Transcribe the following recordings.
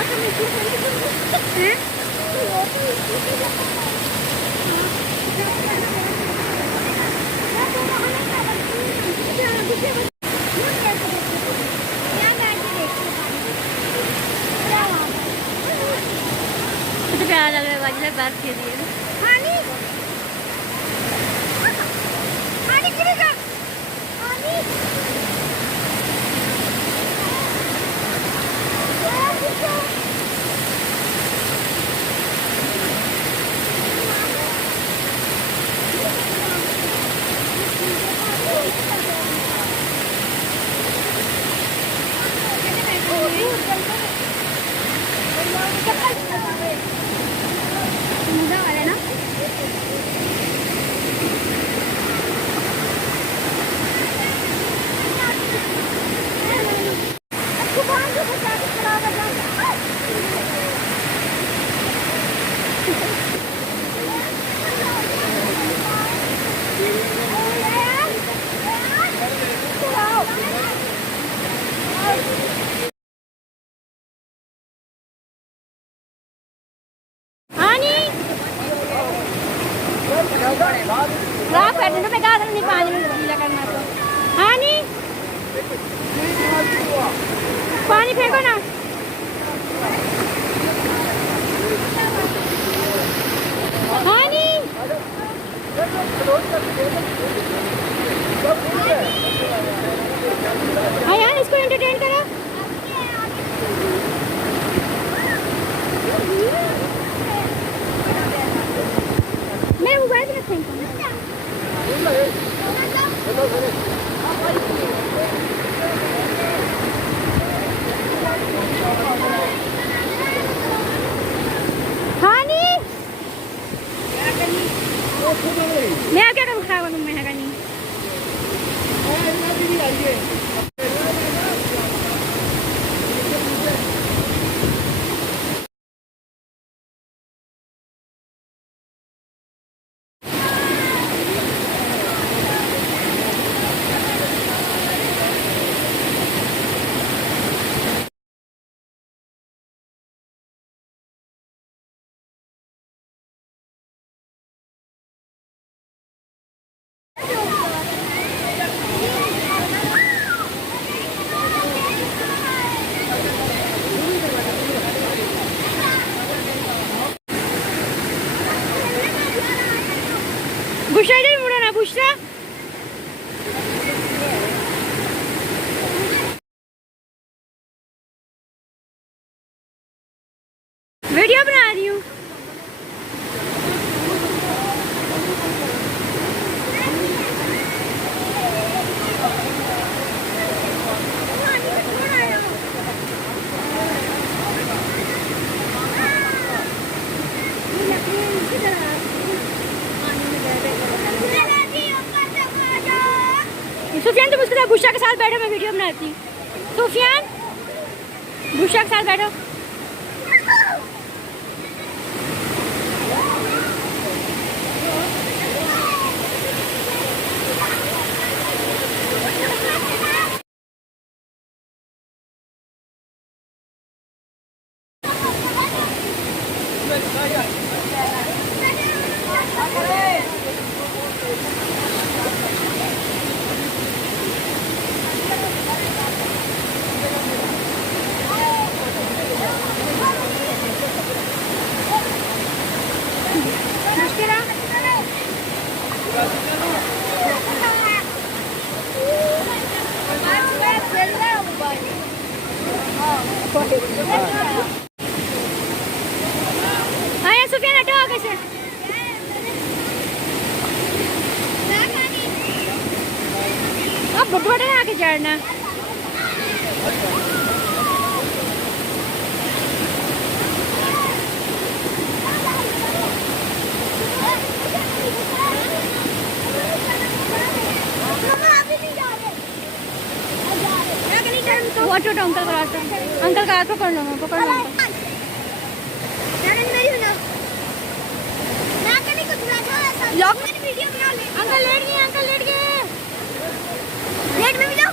मुझे प्यारा लग रहा है बाजी बर्फ के लिए। रात बैठने में कहा था नहीं पानी में गीला करना तो। हाँ नहीं पानी फेंको ना। हाँ नहीं हाँ यार इसको एंटरटेन करो। मैं मोबाइल में फेंकूँ। मैं क्या करूँ खावा तुम मैं है नहीं। बुशरा इधर मुड़ो ना बुशरा। वीडियो बना रही हूँ। सुफियान तुम उसके साथ बुशरा के साथ बैठो मैं वीडियो बनाती। सुफियान बुशरा के साथ बैठो। हाँ सुफियान हटो आगे से। अब बुटवाटे आके चढ़ना। वो छोटा अंकल का रास्ता। अंकल का हाथ पकड़ लो पकड़ लो। अंकल लेट गए अंकल लेट गए। लेट में भी जाओ।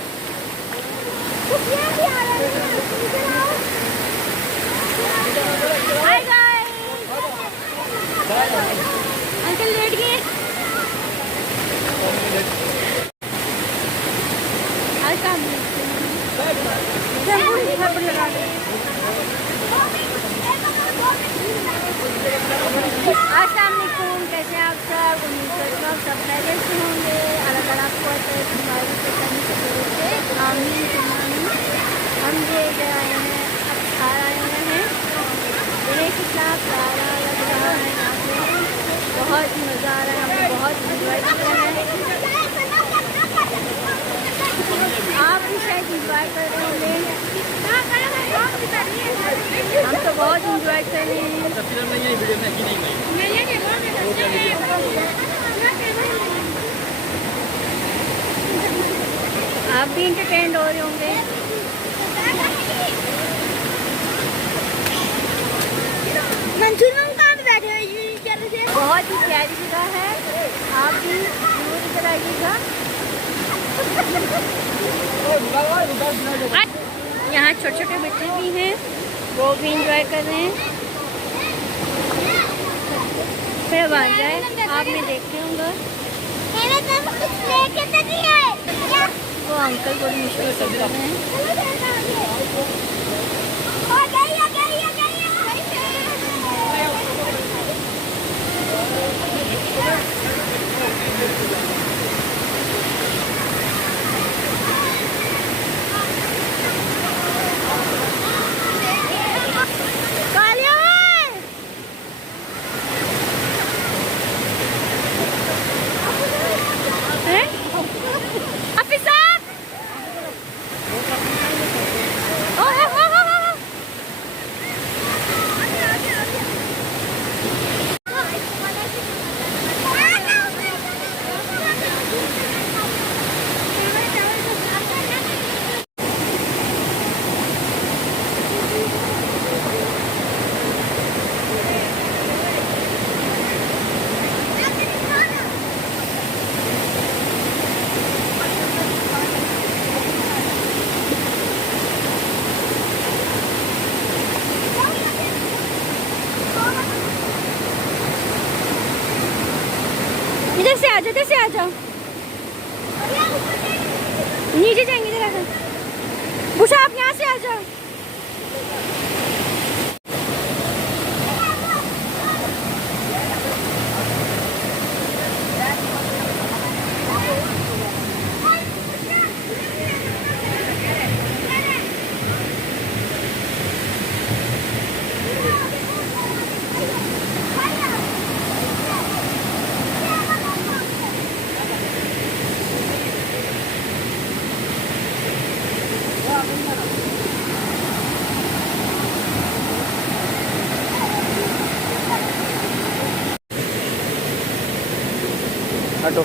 शायद इंजॉय कर रहे होंगे। हम तो बहुत इंजॉय कर रहे हैं। आप भी इंटरटेन हो रहे होंगे। बहुत ही प्यारी जगह है, आप भी जरूर इधर आइएगा। यहाँ छोटे छोटे बच्चे भी हैं, वो भी इंजॉय कर रहे हैं। फिर बन जाए आपने देखे होंगे वो अंकल बड़ी मुश्किल से कर रहे हैं। इधर से आ जाओ, इधर से आ जाओ, नीचे जाएंगे इधर आकर। बुशा आप यहाँ से आ जाओ। हटो।